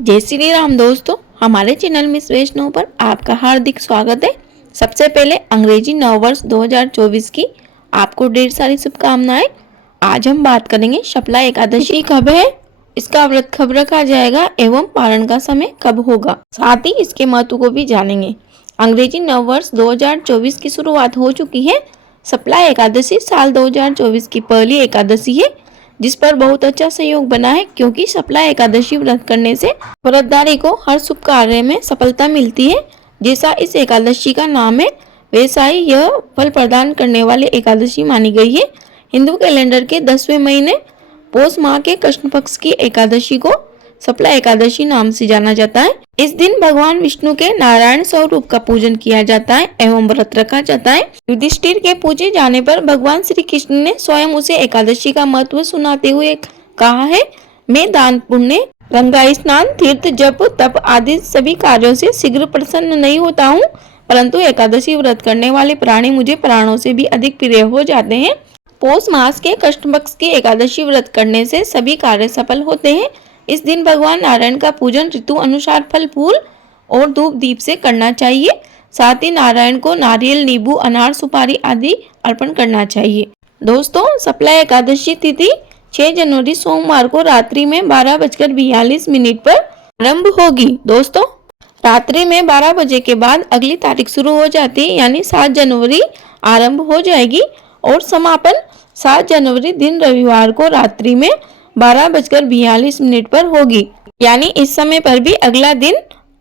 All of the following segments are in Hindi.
जय श्री राम दोस्तों, हमारे चैनल मिस वैष्णव पर आपका हार्दिक स्वागत है। सबसे पहले अंग्रेजी नववर्ष 2024 की आपको ढेर सारी शुभकामनाएं। आज हम बात करेंगे शपला एकादशी कब है, इसका व्रत कब रखा जाएगा एवं पारण का समय कब होगा। साथ ही इसके महत्व को भी जानेंगे। अंग्रेजी नववर्ष 2024 की शुरुआत हो चुकी है। शपला एकादशी साल 2024 की पहली एकादशी है जिस पर बहुत अच्छा सहयोग बना है, क्योंकि शपला एकादशी व्रत करने से व्रतधारी को हर शुभ कार्य में सफलता मिलती है। जैसा इस एकादशी का नाम है वैसा ही यह फल प्रदान करने वाली एकादशी मानी गई है। हिंदू कैलेंडर के 10वें महीने पौष माह के कृष्ण पक्ष की एकादशी को शपला एकादशी नाम से जाना जाता है। इस दिन भगवान विष्णु के नारायण स्वरूप का पूजन किया जाता है एवं व्रत रखा जाता है। युधिष्ठिर के पूजे जाने पर भगवान श्री कृष्ण ने स्वयं उसे एकादशी का महत्व सुनाते हुए कहा है, मैं दान पुण्य, गंगा स्नान, तीर्थ, जप, तप आदि सभी कार्यों से शीघ्र प्रसन्न नहीं होता हूँ, परंतु एकादशी व्रत करने वाले प्राणी मुझे प्राणों से भी अधिक प्रिय हो जाते हैं। पौष मास के कृष्ण पक्ष की एकादशी व्रत करने से सभी कार्य सफल होते हैं। इस दिन भगवान नारायण का पूजन ऋतु अनुसार फल फूल और धूप दीप से करना चाहिए। साथ ही नारायण को नारियल, नींबू, अनार, सुपारी आदि अर्पण करना चाहिए। दोस्तों, शपला एकादशी तिथि 6 जनवरी सोमवार को रात्रि में 12:42 पर आरंभ होगी। दोस्तों, रात्रि में 12 बजे के बाद अगली तारीख शुरू हो जाती है, यानी 7 जनवरी आरंभ हो जाएगी और समापन 7 जनवरी दिन रविवार को रात्रि में 12:42 पर होगी। यानी इस समय पर भी अगला दिन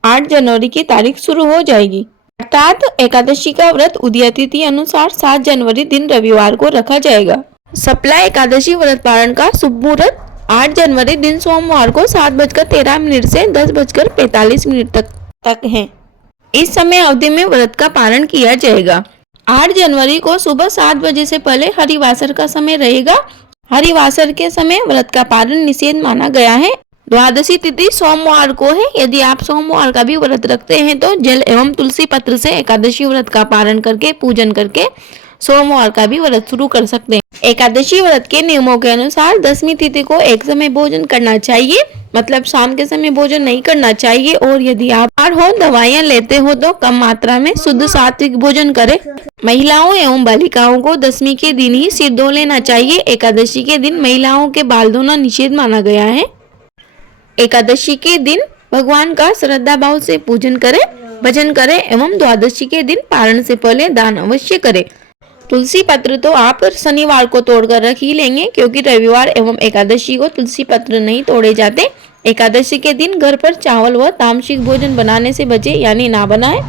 8 जनवरी की तारीख शुरू हो जाएगी। अर्थात एकादशी का व्रत उदय तिथि अनुसार 7 जनवरी दिन रविवार को रखा जाएगा। शपला एकादशी व्रत पारण का शुभ मुहूर्त 8 जनवरी दिन सोमवार को 7:13 से 10:45 तक है। इस समय अवधि में व्रत का पारण किया जाएगा। 8 जनवरी को सुबह 7 बजे से पहले हरिवासर का समय रहेगा। हरिवासर के समय व्रत का पारण निषेध माना गया है। द्वादशी तिथि सोमवार को है। यदि आप सोमवार का भी व्रत रखते हैं तो जल एवं तुलसी पत्र से एकादशी व्रत का पारण करके पूजन करके सोमवार का भी व्रत शुरू कर सकते हैं। एकादशी व्रत के नियमों के अनुसार 10वीं तिथि को एक समय भोजन करना चाहिए, मतलब शाम के समय भोजन नहीं करना चाहिए। और यदि आप दवाइयाँ लेते हो तो कम मात्रा में शुद्ध सात्विक भोजन करें। महिलाओं एवं बालिकाओं को 10वीं के दिन ही सिर धो लेना चाहिए। एकादशी के दिन महिलाओं के बाल धोना निषेध माना गया है। एकादशी के दिन भगवान का श्रद्धा भाव से पूजन करें, भजन करें एवं द्वादशी के दिन पारण से पहले दान अवश्य करें। तुलसी पत्र तो आप शनिवार को तोड़कर रख ही लेंगे, क्योंकि रविवार एवं एकादशी को तुलसी पत्र नहीं तोड़े जाते। एकादशी के दिन घर पर चावल व तामसिक भोजन बनाने से बचे, यानी ना बनाए।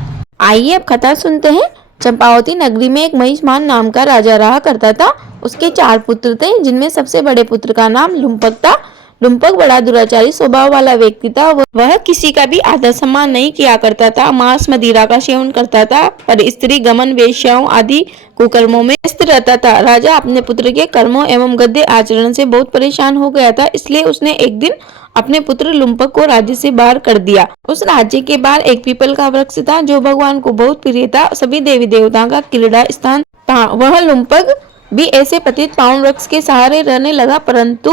आइए अब कथा सुनते हैं। चंपावती नगरी में एक महिष्मान नाम का राजा रहा करता था। उसके 4 पुत्र थे, जिनमें सबसे बड़े पुत्र का नाम लुम्पक था। लुम्पक बड़ा दुराचारी स्वभाव वाला व्यक्ति था। वह किसी का भी आदर सम्मान नहीं किया करता था। मांस मदिरा का सेवन करता था, पर स्त्री गमन, वेश्याओं आदि कुकर्मों में व्यस्त रहता था। राजा अपने पुत्र के कर्मों एवं गद्दे आचरण से बहुत परेशान हो गया था, इसलिए उसने एक दिन अपने पुत्र लुम्पक को राज्य से बाहर कर दिया। उस राज्य के बाहर एक पीपल का वृक्ष था जो भगवान को बहुत प्रिय था। सभी देवी देवताओं का क्रीड़ा स्थान था। वह लुम्पक भी ऐसे पतित पावन वृक्ष के सहारे रहने लगा, परंतु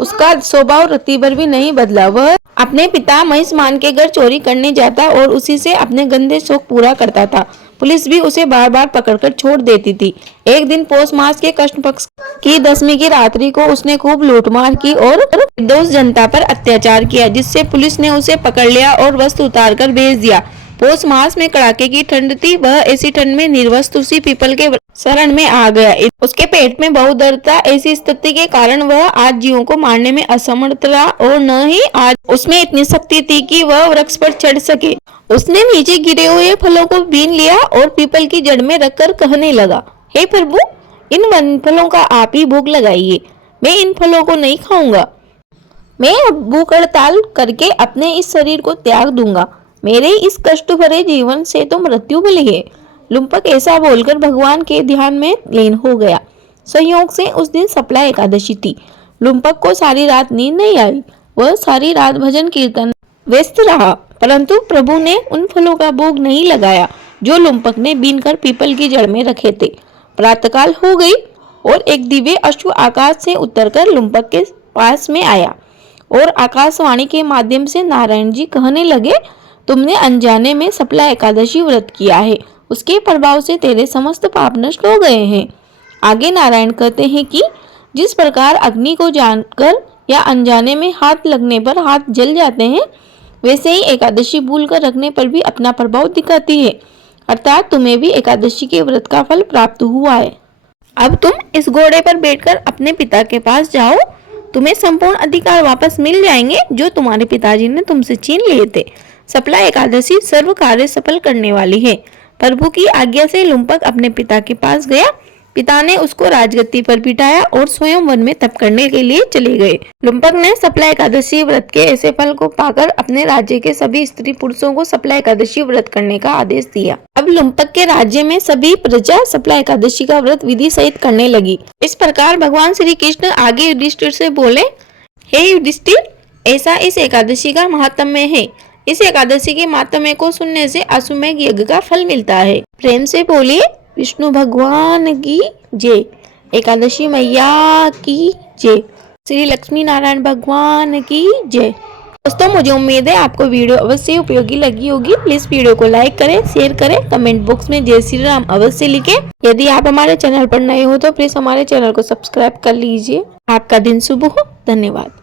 उसका स्वभाव रत्ती भर भी नहीं बदला। वह अपने पिता महिष्मान के घर चोरी करने जाता और उसी से अपने गंदे शौक पूरा करता था। पुलिस भी उसे बार बार पकड़कर छोड़ देती थी। एक दिन पौष मास के कृष्ण पक्ष की 10वीं की रात्रि को उसने खूब लूटमार की और निर्दोष जनता पर अत्याचार किया, जिससे पुलिस ने उसे पकड़ लिया और वस्त्र उतार कर भेज दिया। पौष मास में कड़ाके की ठंड थी। वह ऐसी ठंड में निर्वस्त्र उसी पीपल के शरण में आ गया। उसके पेट में बहुत दर्द था। ऐसी स्थिति के कारण वह आज जीवों को मारने में असमर्थ रहा और न ही आज उसमें इतनी शक्ति थी कि वह वृक्ष पर चढ़ सके। उसने नीचे गिरे हुए फलों को बीन लिया और पीपल की जड़ में रखकर कहने लगा, हे प्रभु, इन वन फलों का आप ही भोग लगाइए। मैं इन फलों को नहीं खाऊंगा। मैं अब भूख हड़ताल करके अपने इस शरीर को त्याग दूंगा। मेरे इस कष्ट भरे जीवन से तो मृत्यु मिली है। लुम्पक ऐसा बोलकर भगवान के ध्यान में लीन हो गया। संयोग से उस दिन शपला एकादशी थी। लुम्पक को सारी रात नींद नहीं आई। वह सारी रात भजन कीर्तन व्यस्त रहा, परंतु प्रभु ने उन फलों का भोग नहीं लगाया जो लुम्पक ने बीनकर पीपल की जड़ में रखे थे। प्रातःकाल हो गई और एक दिव्य अश्व आकाश से उतरकर लुम्पक के पास में आया। और आकाशवाणी के माध्यम से नारायण जी कहने लगे, तुमने अनजाने में सफला एकादशी व्रत किया है, उसके प्रभाव से तेरे समस्त पाप नष्ट हो गए हैं। आगे नारायण कहते हैं कि जिस प्रकार अग्नि को जानकर या अनजाने में हाथ लगने पर हाथ जल जाते हैं, वैसे ही एकादशी भूल कर रखने पर भी अपना प्रभाव दिखाती है, अर्थात तुम्हें भी एकादशी के व्रत का फल प्राप्त हुआ है। अब तुम इस घोड़े पर बैठकर अपने पिता के पास जाओ, तुम्हें संपूर्ण अधिकार वापस मिल जाएंगे जो तुम्हारे पिताजी ने तुमसे छीन लिए थे। सफला एकादशी सर्व कार्य सफल करने वाली है। प्रभु की आज्ञा से लुम्पक अपने पिता के पास गया। पिता ने उसको राजगद्दी पर बिठाया और स्वयं वन में तप करने के लिए चले गए। लुम्पक ने सफला एकादशी व्रत के ऐसे फल को पाकर अपने राज्य के सभी स्त्री पुरुषों को सफला एकादशी व्रत करने का आदेश दिया। अब लुम्पक के राज्य में सभी प्रजा सफला एकादशी का व्रत विधि सहित करने लगी। इस प्रकार भगवान श्री कृष्ण आगे युधिष्ठिर से बोले, हे युधिष्ठिर, ऐसा इस एकादशी का महात्म्य है। इस एकादशी के महात्म्य को सुनने से अश्वमेध यज्ञ का फल मिलता है। प्रेम से बोलिए, विष्णु भगवान की जय, एकादशी मैया की जय, श्री लक्ष्मी नारायण भगवान की जय। दोस्तों, मुझे उम्मीद है आपको वीडियो अवश्य उपयोगी लगी होगी। प्लीज वीडियो को लाइक करें, शेयर करें, कमेंट बॉक्स में जय श्री राम अवश्य लिखें। यदि आप हमारे चैनल पर नए हो तो प्लीज हमारे चैनल को सब्सक्राइब कर लीजिए। आपका दिन शुभ हो। धन्यवाद।